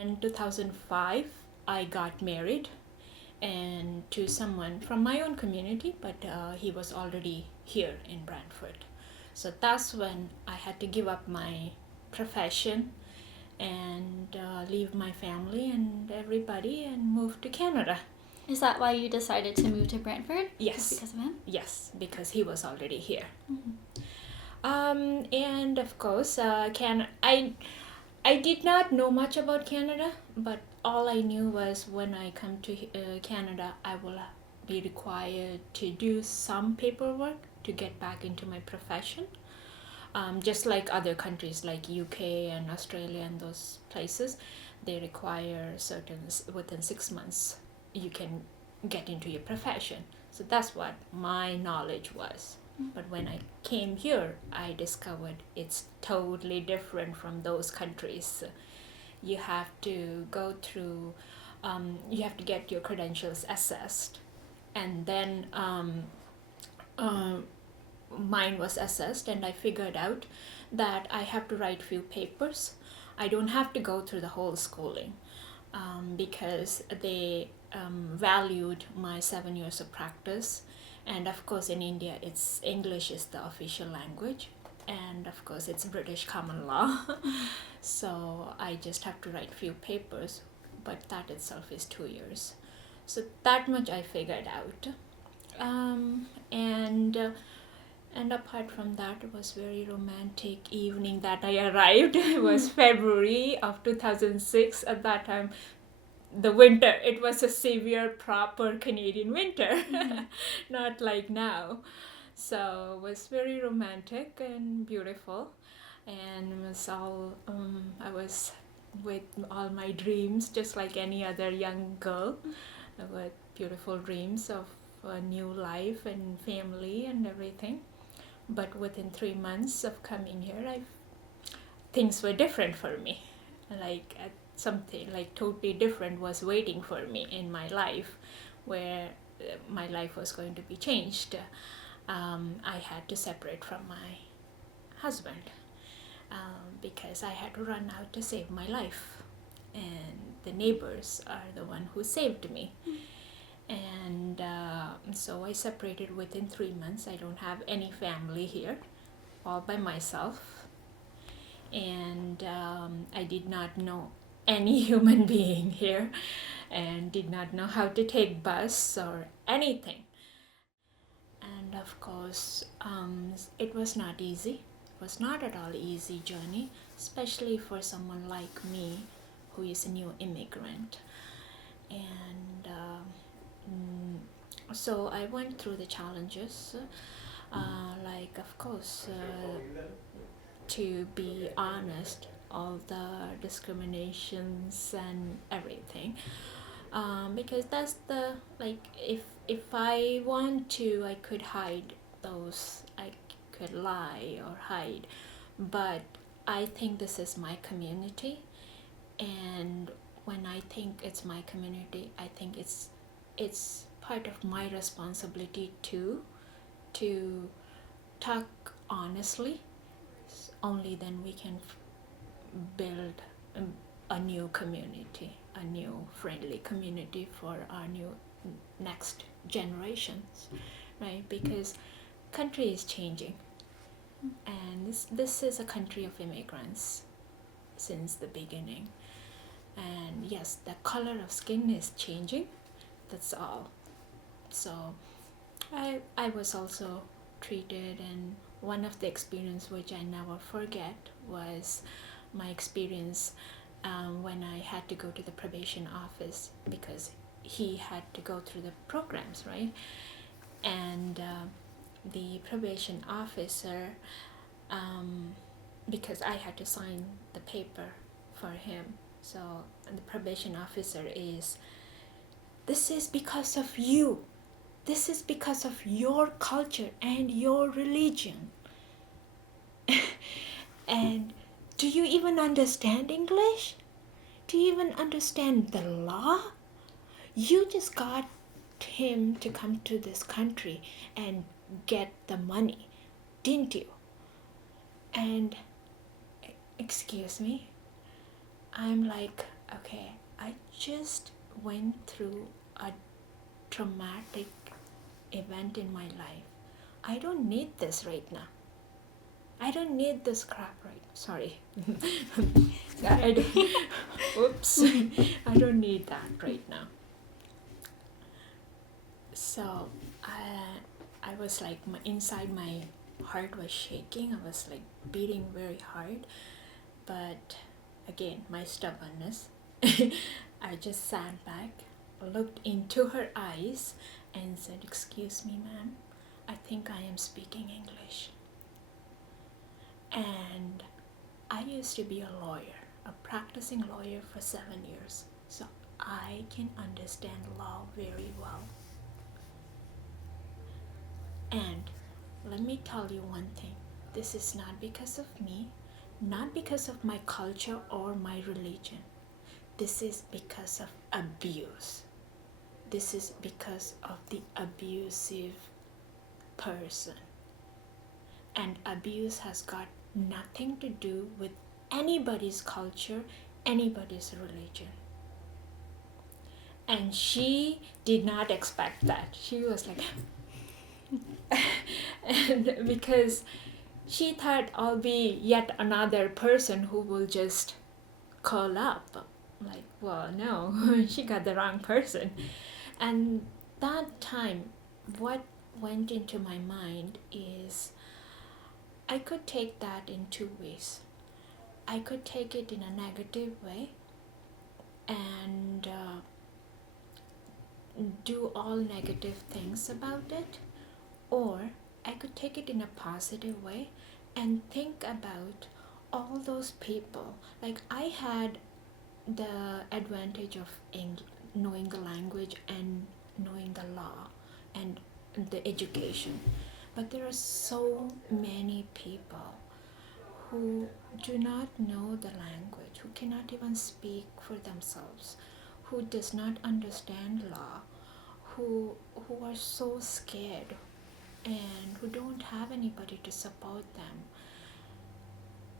In 2005, I got married and to someone from my own community, but he was already here in Brantford. So that's when I had to give up my profession and leave my family and everybody and move to Canada. Is that why you decided to move to Brantford? Yes. Just because of him? Yes, because he was already here. Mm-hmm. And of course, I did not know much about Canada, but all I knew was when I come to Canada, I will be required to do some paperwork to get back into my profession. Just like other countries like UK and Australia and those places, they require within 6 months you can get into your profession. So that's what my knowledge was. But when I came here, I discovered it's totally different from those countries. You have to go through, you have to get your credentials assessed, and then mine was assessed, and I figured out that I have to write few papers. I don't have to go through the whole schooling because they valued my 7 years of practice. And of course, in India, it's English is the official language, and of course, it's British common law. So I just have to write few papers, but that itself is 2 years. So that much I figured out, and apart from that, it was very romantic evening that I arrived. It was February of 2006. At that time, the winter, it was a severe proper Canadian winter, not like now. So it was very romantic and beautiful, and it was all I was with all my dreams, just like any other young girl, with beautiful dreams of a new life and family and everything. But within 3 months of coming here, things were different for me. Like something like totally different was waiting for me in my life, where my life was going to be changed. I had to separate from my husband because I had to run out to save my life, and the neighbors are the one who saved me. And so I separated within 3 months. I don't have any family here, all by myself. And I did not know any human being here, and did not know how to take bus or anything. And of course, it was not easy. It was not at all easy journey, especially for someone like me who is a new immigrant. And so I went through the challenges, like of course, to be honest, all the discriminations and everything, because that's the, like, if I want to, I could hide those, I could lie or hide, but I think this is my community, and when I think it's my community, I think it's part of my responsibility too, to talk honestly. Only then we can build a new community, a new friendly community for our new next generations, right? Because country is changing, and this is a country of immigrants since the beginning. And yes, the color of skin is changing, that's all. So I was also treated, and one of the experience which I never forget was my experience when I had to go to the probation office, because he had to go through the programs, right? And the probation officer, because I had to sign the paper for him, so the probation officer is, this is because of you. This is because of your culture and your religion. And do you even understand English? Do you even understand the law? You just got him to come to this country and get the money, didn't you? And excuse me, I'm like, Okay, I just went through a traumatic event in my life. I don't need this right now. I don't need this crap right. Sorry. I don't, oops. I don't need that right now. So I was like, inside my heart was shaking. I was like beating very hard. But again, my stubbornness. I just sat back, looked into her eyes, and said, "Excuse me, ma'am. I think I am speaking English." And I used to be a lawyer, a practicing lawyer for 7 years. So I can understand law very well. And let me tell you one thing. This is not because of me, not because of my culture or my religion. This is because of abuse. This is because of the abusive person. And abuse has got nothing to do with anybody's culture, anybody's religion. And she did not expect that. She was like, and because she thought I'll be yet another person who will just call up. Like, well, no, she got the wrong person. And that time, what went into my mind is I could take that in two ways. I could take it in a negative way and do all negative things about it, or I could take it in a positive way and think about all those people. Like, I had the advantage of knowing the language and knowing the law and the education, but there are so many people who do not know the language, who cannot even speak for themselves, who does not understand law, who are so scared and who don't have anybody to support them.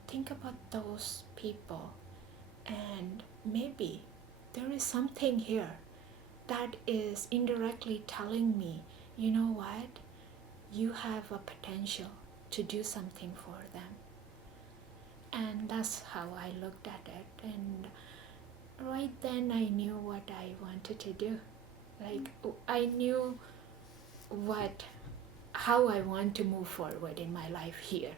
Think about those people, and maybe there is something here that is indirectly telling me, you know what, you have a potential to do something for them. And that's how I looked at it. And right then I knew what I wanted to do. Like, I knew how I want to move forward in my life here.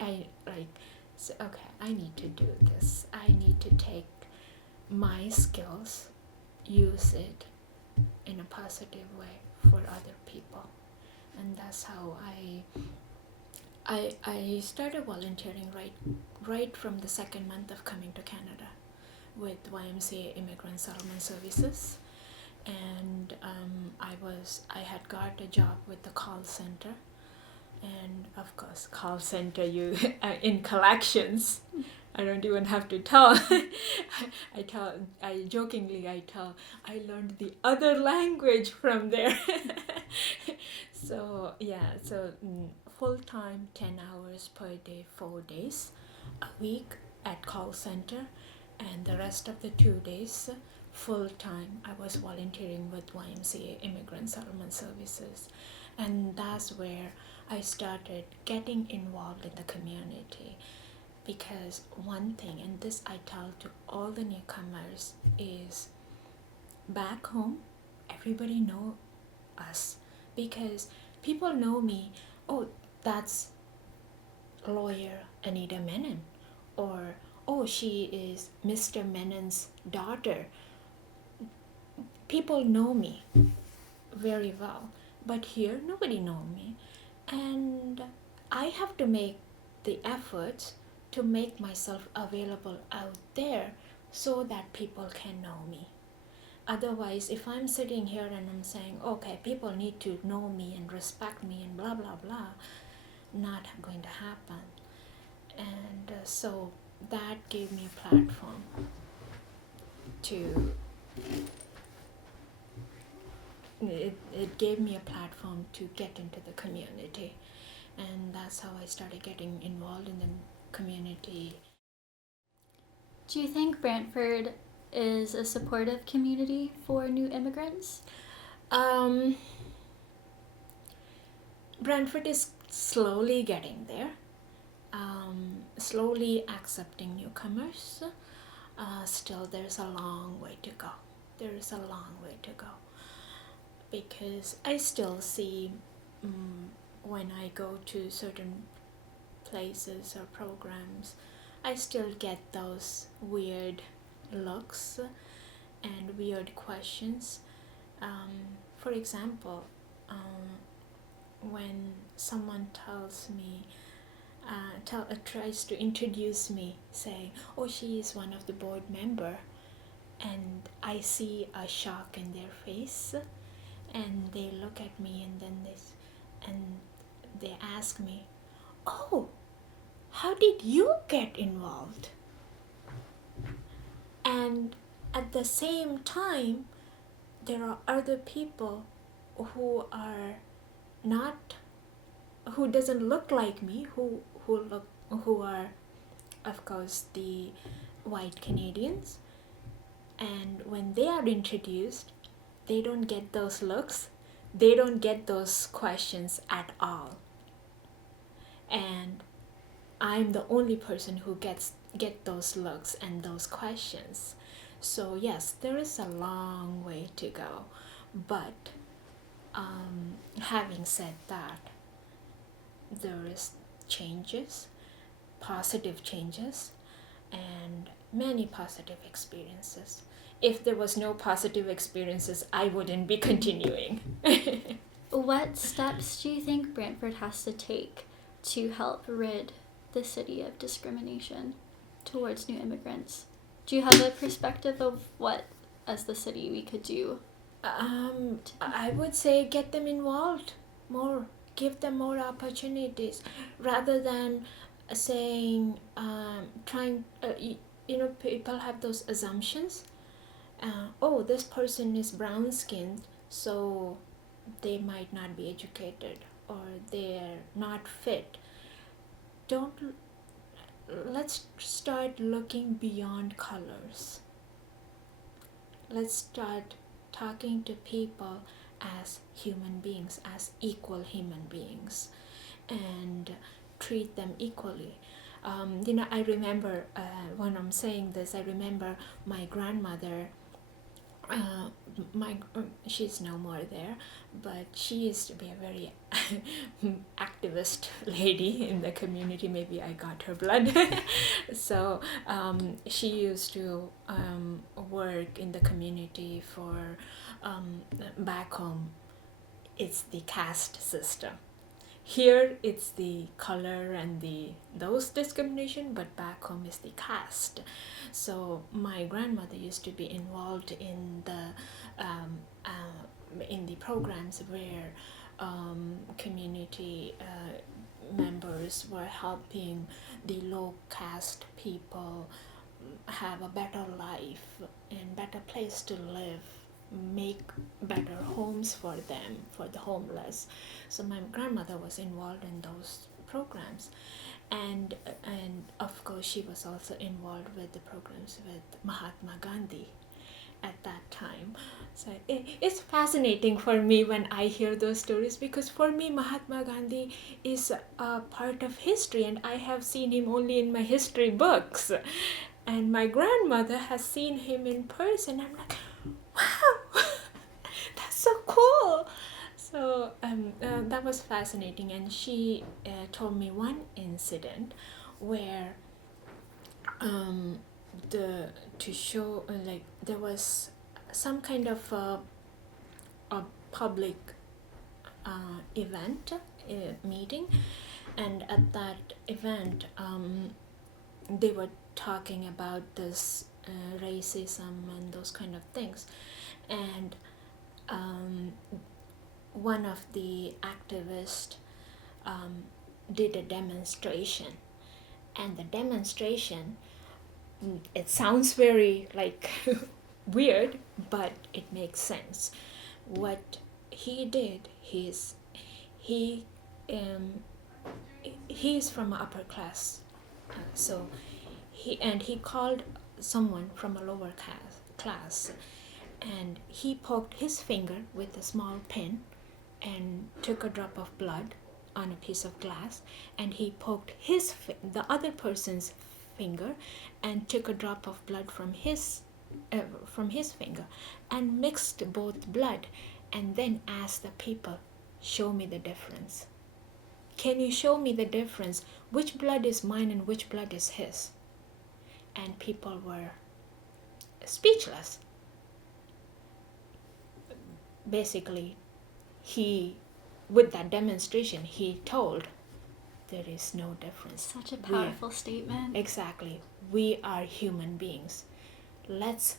Okay, I need to do this. I need to take my skills, use it in a positive way for other people. And that's how I started volunteering right from the second month of coming to Canada with YMCA Immigrant Settlement Services. And I had got a job with the call center, and of course call center you in collections. I don't even have to tell. I jokingly tell I learned the other language from there. So yeah, so full time 10 hours per day, 4 days a week at call center, and the rest of the 2 days full time I was volunteering with YMCA Immigrant Settlement Services. And that's where I started getting involved in the community. Because one thing, and this I tell to all the newcomers, is back home everybody know us, because people know me, oh, that's lawyer Anita Menon, or oh, she is Mr. Menon's daughter. People know me very well, but here nobody know me, and I have to make the efforts to make myself available out there so that people can know me. Otherwise, if I'm sitting here and I'm saying, okay, people need to know me and respect me and blah blah blah, not going to happen. And so that gave me a platform to it gave me a platform to get into the community, and that's how I started getting involved in the community. Do you think Brantford is a supportive community for new immigrants? Brantford is slowly getting there, slowly accepting newcomers. Still, there's a long way to go. There is a long way to go because I still see when I go to certain places or programs, I still get those weird looks and weird questions. For example, when someone tells me, tries to introduce me, saying, "Oh, she is one of the board member," and I see a shock in their face, and they look at me, and then they ask me, "Oh, how did you get involved?" And at the same time, there are other people who are not, who doesn't look like me, who are, of course, the white Canadians, and when they are introduced, they don't get those looks, they don't get those questions at all, and I'm the only person who get those looks and those questions. So yes, there is a long way to go, but having said that, there is changes, positive changes, and many positive experiences. If there was no positive experiences, I wouldn't be continuing. What steps do you think Brantford has to take to help rid the city of discrimination towards new immigrants? Do you have a perspective of what, as the city, we could do? I would say get them involved more, give them more opportunities, rather than saying, trying, people have those assumptions. Oh, this person is brown skinned, so they might not be educated or they're not fit. Don't, let's start looking beyond colors. Let's start talking to people as human beings, as equal human beings, and treat them equally. I remember, when I'm saying this, I remember my grandmother. She's no more there, but she used to be a very activist lady in the community. Maybe I got her blood. So she used to work in the community for, back home it's the caste system. Here it's the color and those discrimination, but back home is the caste. So my grandmother used to be involved in the programs where community members were helping the low caste people have a better life and better place to live, make better homes for them, for the homeless. So my grandmother was involved in those programs, and of course she was also involved with the programs with Mahatma Gandhi at that time. So it's fascinating for me when I hear those stories, because for me Mahatma Gandhi is a part of history and I have seen him only in my history books, and my grandmother has seen him in person. I'm like, wow, that's so cool. So that was fascinating, and she told me one incident where to show, like, there was some kind of a public event, meeting, and at that event they were talking about this racism and those kind of things, and one of the activists did a demonstration, and the demonstration, it sounds very like weird, but it makes sense. What he did, he's from upper class, so he called someone from a lower class, and he poked his finger with a small pin and took a drop of blood on a piece of glass, and he poked the other person's finger and took a drop of blood from his finger and mixed both blood, and then asked the people, show me the difference. Can you show me the difference? Which blood is mine and which blood is his? And people were speechless. Basically, with that demonstration, he told there is no difference. Such a powerful statement. Exactly. We are human beings. Let's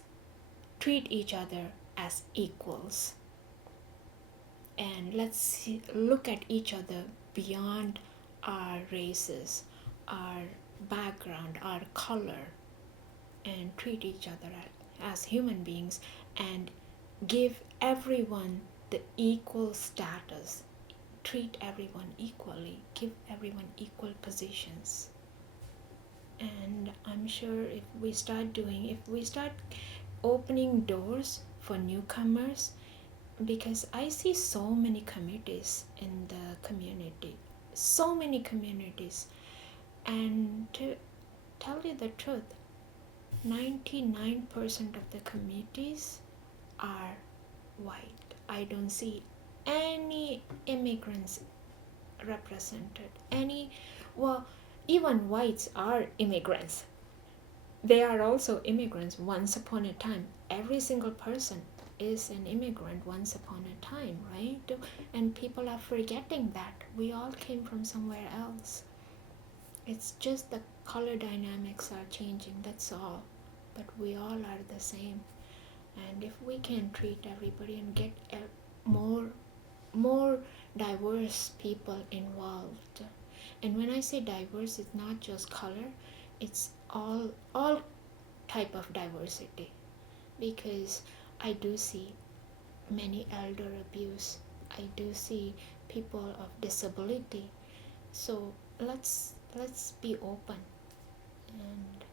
treat each other as equals. And let's look at each other beyond our races, our background, our color, and treat each other as human beings and give everyone the equal status. Treat everyone equally, give everyone equal positions. And I'm sure if we start opening doors for newcomers, because I see so many committees in the community, so many communities, and to tell you the truth, 99% of the committees are white. I don't see any immigrants represented. Even whites are immigrants. They are also immigrants once upon a time. Every single person is an immigrant once upon a time, right? And people are forgetting that. We all came from somewhere else. It's just the color dynamics are changing, that's all. But we all are the same. And if we can treat everybody and get more diverse people involved, and when I say diverse, it's not just color, it's all type of diversity, because I do see many elder abuse, I do see people of disability. So let's be open, and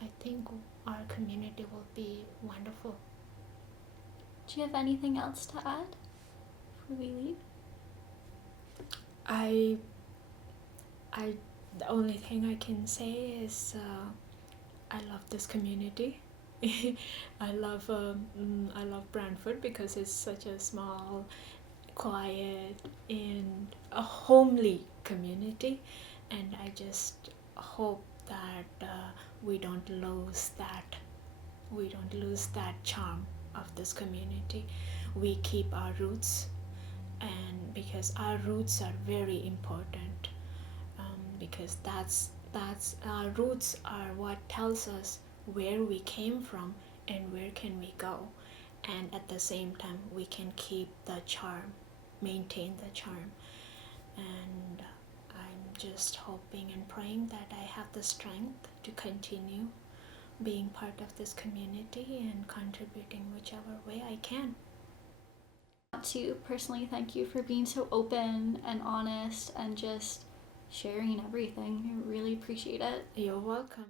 I think our community will be wonderful. Do you have anything else to add before we leave? The only thing I can say is I love this community. I love Brantford because it's such a small, quiet, and a homely community, and I just hope that we don't lose that charm of this community. We keep our roots, and because our roots are very important, because that's our roots are what tells us where we came from and where can we go, and at the same time we can keep the charm, maintain the charm. And I'm just hoping and praying that I have the strength to continue being part of this community and contributing whichever way I can. I want to personally thank you for being so open and honest and just sharing everything. I really appreciate it. You're welcome.